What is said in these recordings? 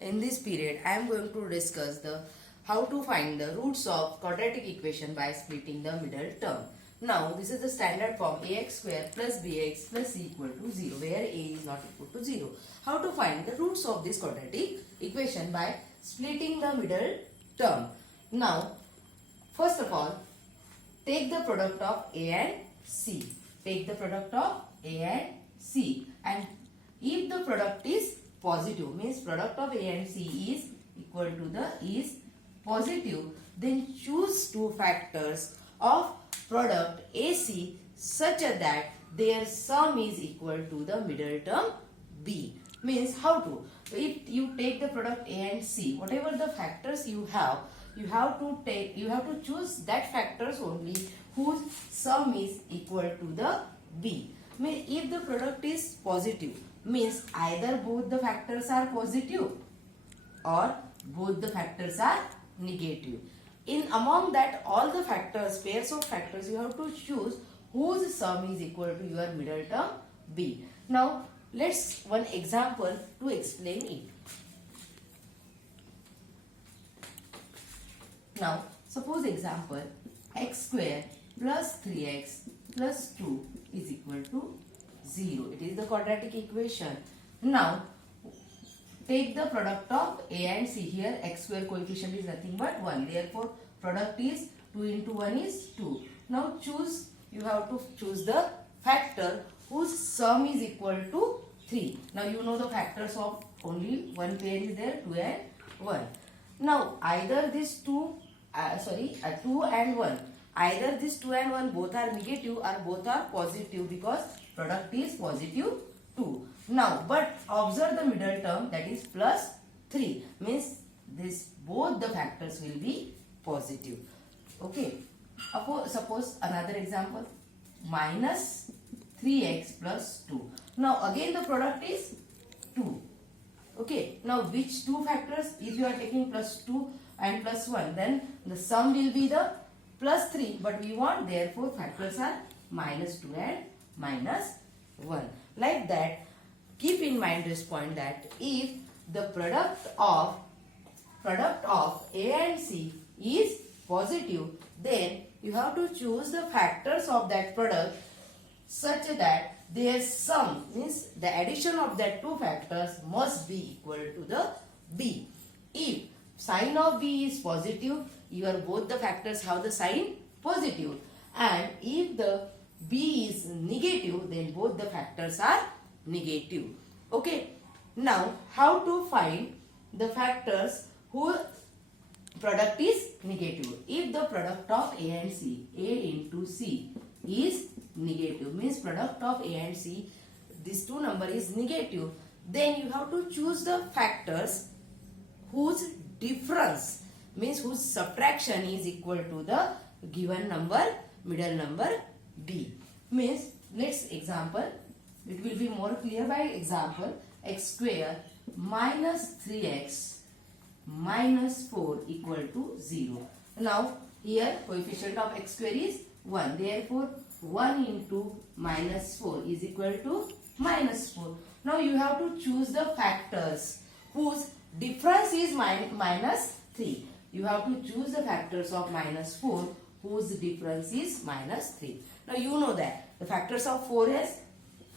In this period, I am going to discuss the how to find the roots of quadratic equation by splitting the middle term. Now, this is the standard form ax square plus bx plus c equal to 0, where a is not equal to 0. How to find the roots of this quadratic equation by splitting the middle term. Now, first of all, take the product of a and c. Take the product of a and c, and if the product is positive, means product of a and c is equal to the is positive, then choose two factors of product AC such that their sum is equal to the middle term B. Means how to? If you take the product A and C, whatever the factors you have to choose that factors only whose sum is equal to the B. Means if the product is positive, means either both the factors are positive or both the factors are negative. In among that all the factors, pairs of factors, you have to choose whose sum is equal to your middle term B. Now let's one example to explain it. Now suppose example x square plus 3x plus 2 is equal to 0. It is the quadratic equation. Now take the product of a and c. Here x square coefficient is nothing but 1. Therefore product is 2 into 1 is 2. Now you have to choose the factor whose sum is equal to 3. Now you know the factors of only one pair is there, 2 and 1. Now either these 2 and 1, either this 2 and 1 both are negative or both are positive, because product is positive 2. Now but observe the middle term, that is plus 3, means this both the factors will be positive. Okay. Suppose another example, minus 3x plus 2. Now again the product is 2. Okay. Now which two factors? If you are taking plus 2 and plus 1, then the sum will be the plus 3, but we want therefore factors are minus 2 and minus 1. Like that, keep in mind this point that if the product of A and C is positive, then you have to choose the factors of that product such that their sum, means the addition of that two factors, must be equal to the B. If sign of B is positive, both the factors have the sign positive, and if the B is negative, then both the factors are negative. Okay. Now how to find the factors whose product is negative? If the product of A and C, A into C, is negative, means product of A and C, this two number is negative, then you have to choose the factors whose difference, means whose subtraction is equal to the given number, middle number B. Means next example, it will be more clear by example, x square minus 3x minus 4 equal to 0. Now here coefficient of x square is 1, therefore 1 into minus 4 is equal to minus 4. Now you have to choose the factors whose difference is minus 3. You have to choose the factors of minus 4 whose difference is minus 3. Now you know that the factors of 4 is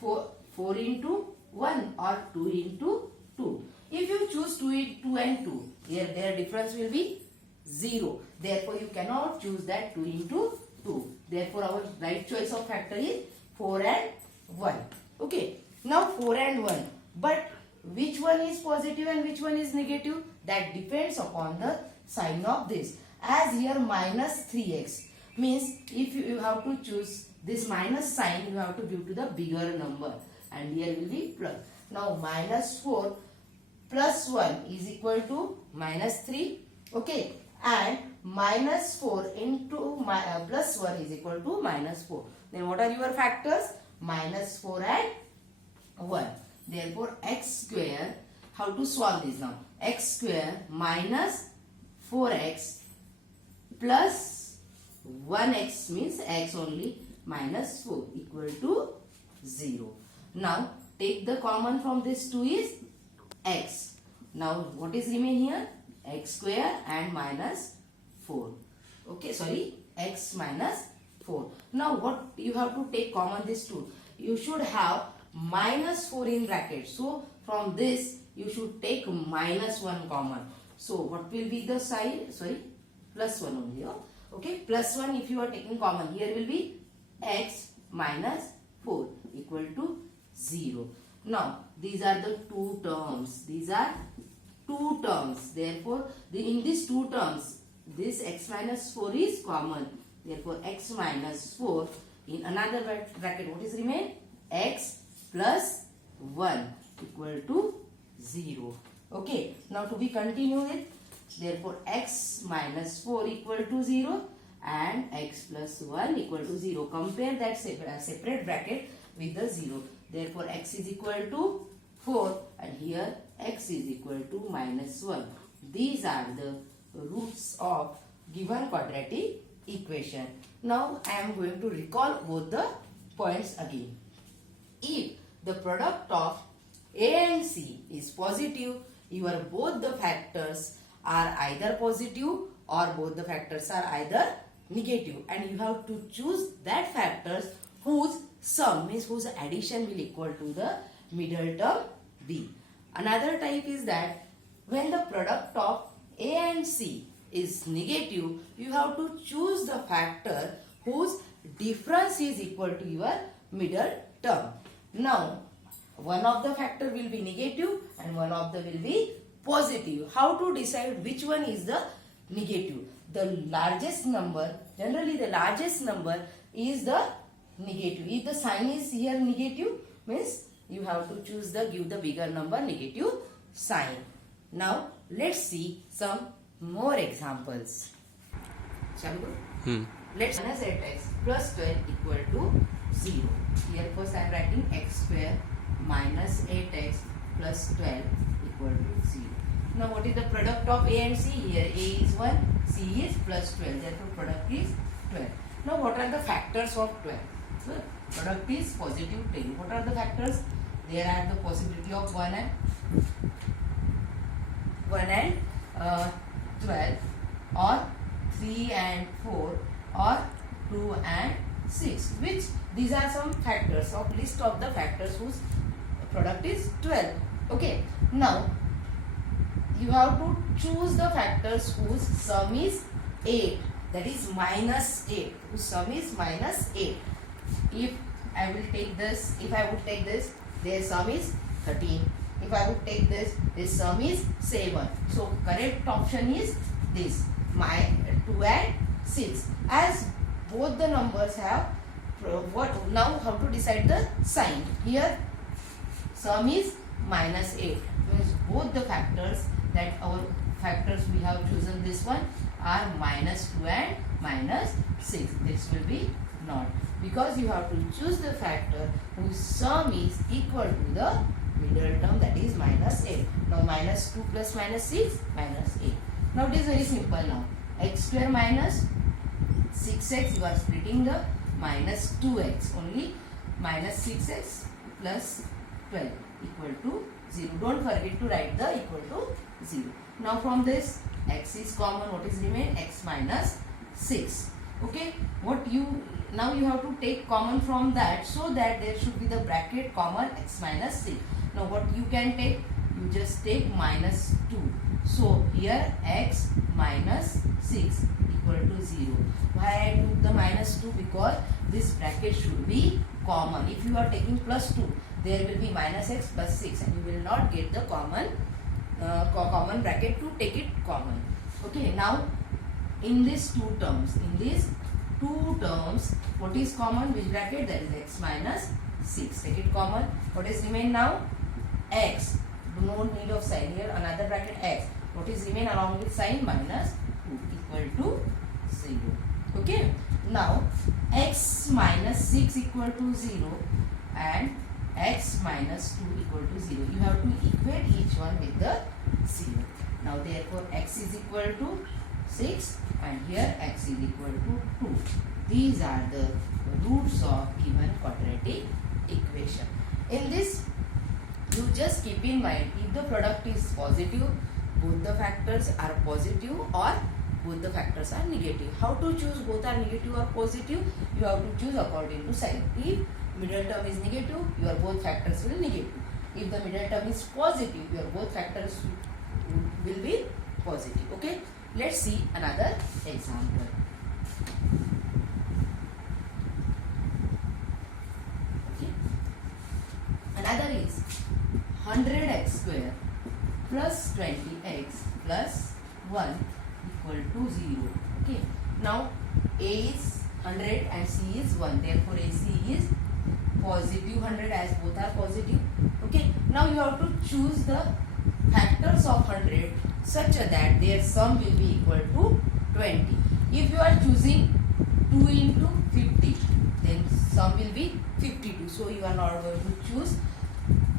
4 into 1 or 2 into 2. If you choose 2 and 2, here their difference will be 0. Therefore you cannot choose that 2 into 2. Therefore our right choice of factor is 4 and 1. Okay. Now 4 and 1. But which one is positive and which one is negative? That depends upon the sign of this. As here minus 3x, means if you have to choose this minus sign, you have to give to the bigger number, and here will be plus. Now minus 4 plus 1 is equal to minus 3. Okay. And minus 4 into plus 1 is equal to minus 4. Then what are your factors? Minus 4 and 1. Therefore x square, how to solve this now? X square minus 4x plus 1x, means x only, minus 4 equal to 0. Now take the common from this 2 is x. Now what is remain here? X square and minus 4. Okay, sorry, x minus 4. Now what you have to take common this two. You should have minus 4 in bracket. So from this you should take minus 1 common. So what will be the sign? Sorry, plus 1 only. Okay, plus 1 if you are taking common. Here will be x minus 4 equal to 0. Now these are the two terms. These are two terms. Therefore, in these two terms, this x minus 4 is common. Therefore, x minus 4 in another bracket, what is remain? X plus 1 equal to 0. Okay. Now to be continued it. Therefore, x minus 4 equal to 0 and x plus 1 equal to 0. Compare that separate bracket with the 0. Therefore, x is equal to 4 and here x is equal to minus 1. These are the roots of given quadratic equation. Now I am going to recall both the points again. If the product of A and C is positive, your both the factors are either positive or both the factors are either negative, and you have to choose that factors whose sum means whose addition will equal to the middle term B. Another type is that when the product of A and C is negative, you have to choose the factor whose difference is equal to your middle term. Now, one of the factor will be negative and one of them will be positive. How to decide which one is the negative? The largest number, generally the largest number is the negative. If the sign is here negative, means you have to choose give the bigger number negative sign. Now let's see some more examples. Shall we go? Let's minus 8x plus 12 equal to 0. Here first I am writing x square minus 8x plus 12 equal to 0. Now what is the product of A and C? Here A is 1, C is plus 12. Therefore product is 12. Now what are the factors of 12? So product is positive 10. What are the factors? There are the possibility of 1 and 12, or 3 and 4, or 2 and 6. Which these are some factors of list of the factors whose product is 12. Okay. Now you have to choose the factors whose sum is 8. That is minus 8. Whose sum is minus 8. If I will take this, their sum is 13. If I would take this sum is 7. So correct option is this, my 2 and 6. As both the numbers have now how to decide the sign? Here sum is minus 8. Means both the factors that our factors we have chosen this one are minus 2 and minus 6. This will be not, because you have to choose the factor whose sum is equal to the middle term, that is minus 8. Now minus 2 plus minus 6 minus 8. Now it is very simple now. X square minus 6x, you are splitting the minus 2x, only minus 6x plus 12 equal to 0. Don't forget to write the equal to 0. Now from this x is common, what is remain? X minus 6. Okay, now you have to take common from that, so that there should be the bracket common x minus 6. Now what you can take? You just take minus 2. So here x minus 6 equal to 0. Why I took the minus 2? Because this bracket should be common. If you are taking plus 2, there will be minus x plus 6 and you will not get the common bracket to take it common. Okay, now in these two terms, what is common? Which bracket? That is x minus 6. Take it common. What is remain now? X. No need of sign here. Another bracket x. What is remain along with sign? Minus 2 equal to 0. Okay. Now x minus 6 equal to 0 and x minus 2 equal to 0. You have to equate each one with the 0. Now therefore x is equal to 6 and here x is equal to 2. These are the roots of given quadratic equation. In this You just keep in mind, if the product is positive, both the factors are positive or both the factors are negative. How to choose both are negative or positive? You have to choose according to sign. If middle term is negative, your both factors will negative. If the middle term is positive, your both factors will be positive. Okay, let's see another example. Okay, another is 100x square plus 20x plus 1 equal to 0. Okay, now A is 100 and C is 1, therefore AC is positive 100 as both are positive. Okay, now you have to choose the factors of 100 such that their sum will be equal to 20. If you are choosing 2 into 50, then sum will be 52. So you are not going to choose.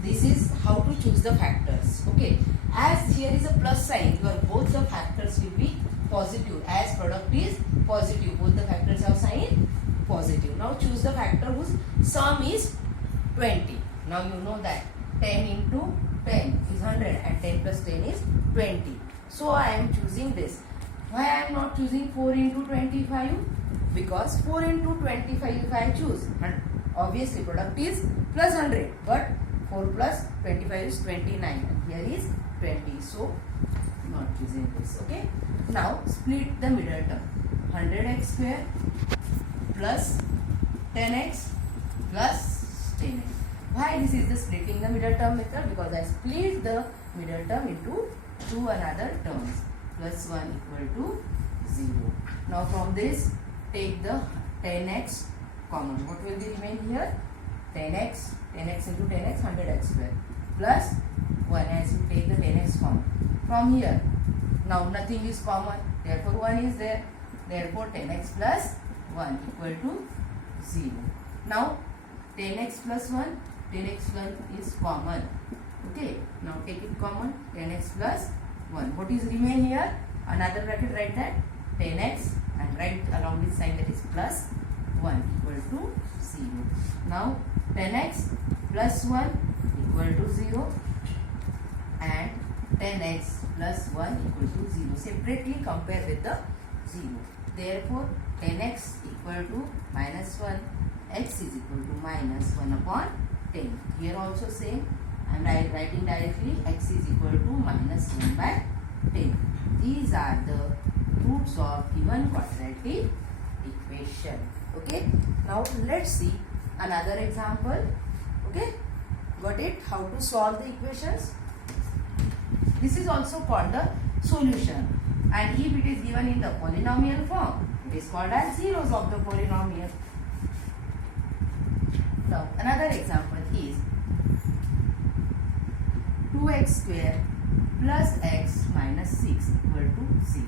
This is how to choose the factors. Okay, as here is a plus sign, your both the factors will be positive. As product is positive, both the factors have sign positive. Now choose the factor whose sum is 20. Now you know that 10 into 10 is 100 and 10 plus 10 is 20. So I am choosing this. Why I am not choosing 4 into 25? Because 4 into 25 if I choose, obviously product is plus 100, but 4 plus 25 is 29 and here is 20. So not choosing this. Okay. Now split the middle term. 100x square plus 10x plus 10x. Why this is the splitting the middle term method? Because I split the middle term into two another terms. Plus 1 equal to 0. Now from this take the 10x common. What will be remain here? 10x into 10x 100x square plus 1 as you take the 10x common. From here now nothing is common, therefore 1 is there. Therefore 10x plus 1 equal to 0. Now 10x plus 1, 10x 1 is common. Okay, now take it common, 10x plus 1. What is remain here? Another bracket, write that 10x and write along with sign that is plus 1 equal to 0. Now 10x plus 1 equal to 0 and 10x plus 1 equal to 0. Separately compare with the 0. Therefore 10x equal to minus 1, x is equal to minus 1 upon 10. Here also same. I am writing directly x is equal to minus 1 by 10. These are the roots of given quadratic equation. Okay. Now let's see another example. Okay. Got it? How to solve the equations? This is also called the solution. And if it is given in the polynomial form, it is called as zeros of the polynomial. Now another example is 2x square plus x minus 6 equal to 0.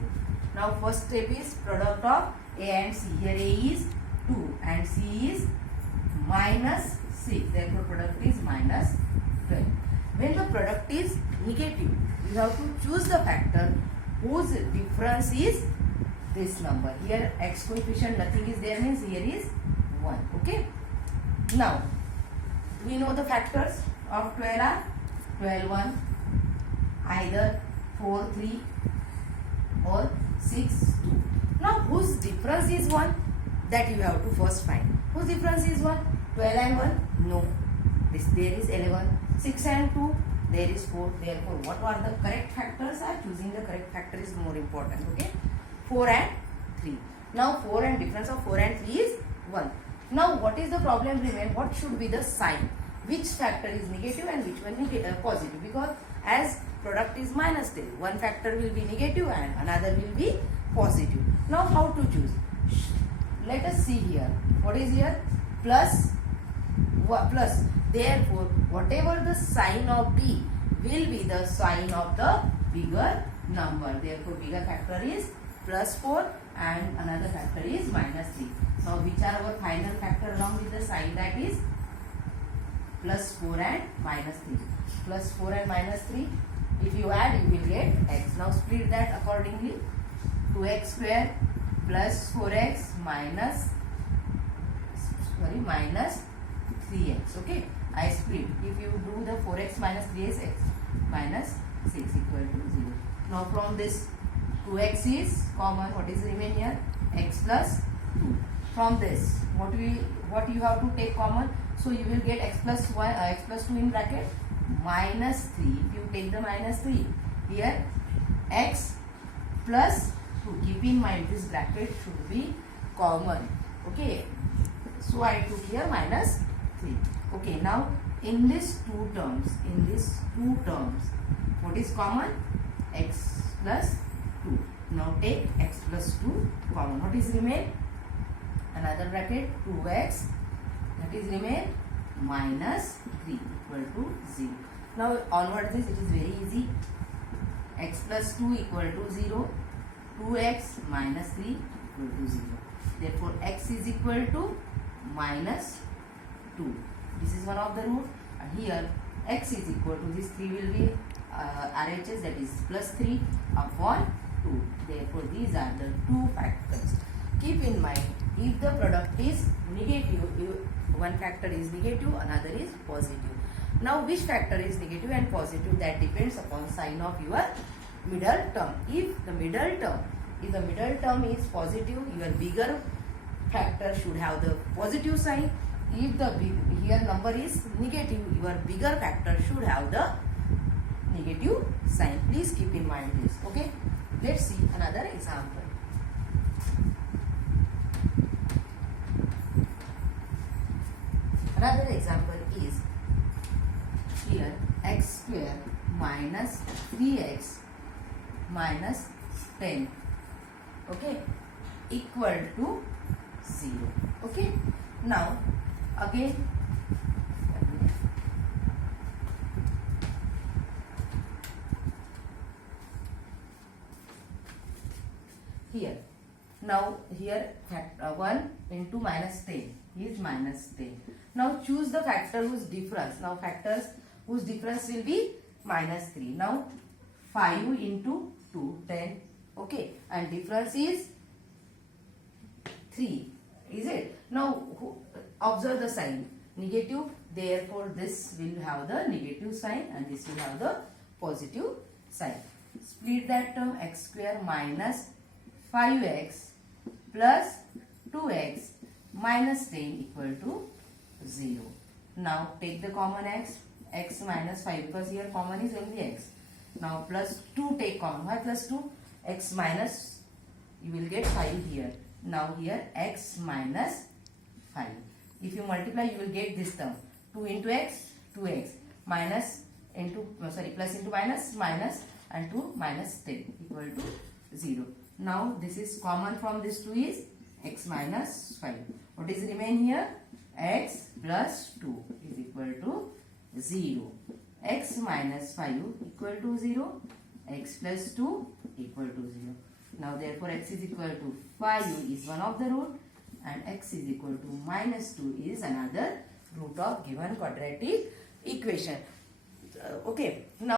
Now first step is product of a and c. Here a is 2 and c is minus 6. Therefore product is minus 12. When the product is negative, you have to choose the factor whose difference is this number. Here x coefficient nothing is there, means here is 1. Okay. Now we know the factors of 12 are 12 1, either 4 3 or 6 2. Now whose difference is 1? That you have to first find. Whose difference is 1? 12 and 1? No. There is 11. 6 and 2? There is 4. Therefore what are the correct factors? Choosing the correct factor is more important. Okay. 4 and 3. Now 4 and difference of 4 and 3 is 1. Now what is the problem remain? What should be the sign? Which factor is negative and which one is positive? Because as product is minus 10, one factor will be negative and another will be positive. Now how to choose? Let us see here. What is here? Plus. Therefore whatever the sign of D will be the sign of the bigger number. Therefore bigger factor is plus 4 and another factor is minus 3. Now which are our final factor along with the sign? That is plus 4 and minus 3. Plus 4 and minus 3. If you add, you will get x. Now split that accordingly. 2x square plus 4x minus 3x. Okay. I split. If you do the 4x minus 3x, x minus 6 equal to 0. Now from this 2x is common. What is remain here? X plus 2. From this, what you have to take common? So you will get x plus 1, x plus 2 in bracket minus 3. If you take the minus 3, here x plus 2. Keep in mind this bracket should be common. Okay. So I took here minus 3. Okay. Now in these two terms, what is common? X plus 2. Now take x plus 2 common. What is remain? Another bracket 2x, that is remain minus 3 equal to 0. Now onwards this, it is very easy. X plus 2 equal to 0. 2x minus 3 equal to 0. Therefore x is equal to minus 2. This is one of the root. And here x is equal to, this 3 will be RHS, that is plus 3 upon 2. Therefore these are the two factors. Keep in mind, if the product is negative, one factor is negative, another is positive. Now which factor is negative and positive, that depends upon sign of your middle term. If the middle term is positive, your bigger factor should have the positive sign. If the here number is negative, your bigger factor should have the negative sign. Please keep in mind this. Okay. Let's see another example. Another example is here x square minus 3x minus 10, okay, equal to 0. Okay. Now again here. Now here 1 into minus 10 is minus 10. Now choose the factor whose difference. Now factors whose difference will be minus 3. Now 5 into 2, 10. Okay. And difference is 3. Is it? Now observe the sign. Negative. Therefore this will have the negative sign and this will have the positive sign. Split that term, x square minus 5x plus 2x minus 10 equal to 0. Now take the common x minus 5, because here common is only x. Now plus 2 take common. Why plus 2? X minus, you will get 5 here. Now here x minus 5. If you multiply, you will get this term. 2 into x, 2x minus into, plus into minus and 2 minus 10 equal to 0. Now this is common from this 2 is x minus 5. What is remain here? X plus 2 is equal to 0. X minus 5 equal to 0. X plus 2 equal to 0. Now therefore x is equal to 5 is one of the root and x is equal to minus 2 is another root of given quadratic equation. Okay. Now